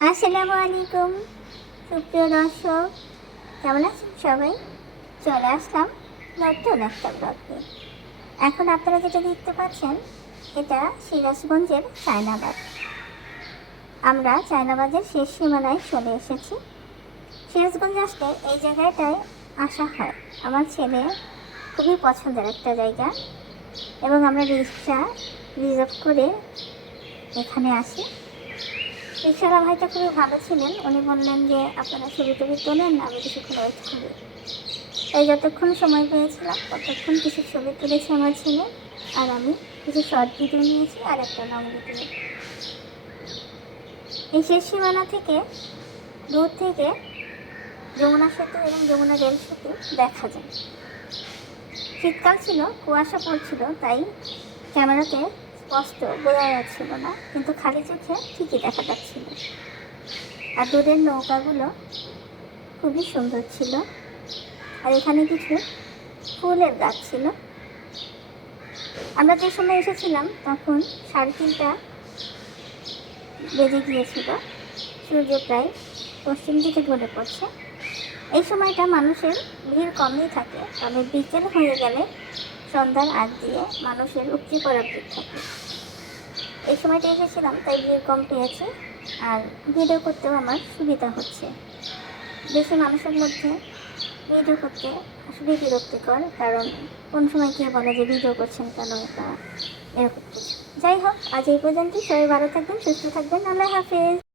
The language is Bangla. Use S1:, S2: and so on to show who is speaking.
S1: আসসালামু আলাইকুম সুপ্রিয় দর্শক, কেমন আছেন সবাই? চলে আসলাম নতুন একটা ব্লগে এখন আপনারা যেটা দেখতে পাচ্ছেন, এটা সিরাজগঞ্জের চায়নাবাদ আমরা চায়নাবাদের শেষ সীমানায় চলে এসেছি। সিরাজগঞ্জ আসলে এই জায়গাটায় আসা হয়। আমার ছেলে খুবই পছন্দের একটা জায়গা এবং আমরা রিক্সা রিজার্ভ করে এখানে আসি। রিক্সাওয়ালা ভাইটা খুবই ভালো ছিলেন। উনি বললেন যে, আপনারা ছবি টবি তোলেন, আমি কিছুক্ষণ ওয়েট করি। এই যতক্ষণ সময় পেয়েছিলাম, ততক্ষণ কিছু ছবি তুলেছি আমার ছেলে, আর আমি কিছু শর্ট ভিডিও নিয়েছি আর একটা লং ভিডিও এই শেষ সীমানা থেকে দূর থেকে যমুনা সেতু এবং যমুনা রেল সেতু দেখা যায়। শীতকাল ছিল, কুয়াশা পড়ছিল, তাই ক্যামেরাতে স্পষ্ট বোঝা যাচ্ছিল না, কিন্তু খালি চোখে ঠিকই দেখা যাচ্ছিল। আর দূরের নৌকাগুলো খুবই সুন্দর ছিল। আর এখানে কিছু ফুলের গাছ ছিল। আমরা যে সময় এসেছিলাম, তখন সাড়ে তিনটা বেজে গিয়েছিল। সূর্য প্রায় পশ্চিম দিকে ঢলে পড়ছে। এই সময়টা মানুষের ভিড় কমই থাকে, তবে বিকেল হয়ে গেলে সন্ধ্যার আগ দিয়ে মানুষের উপচে পড়া ভিড় থাকে এই সময়টা এসেছিলাম, তাই ভিড় কম পেয়েছি আর ভিডিও করতেও আমার সুবিধা হচ্ছে। বেশি মানুষের মধ্যে ভিডিও করতে আসলে বিরক্তিকর, কারণ কোন সময় কে বলে যে ভিডিও করছেন কেন এটা, এরকম কিছু। যাই হোক, আজ এই পর্যন্ত সবাই ভালো থাকবেন, সুস্থ থাকবেন। আল্লাহ হাফেজ।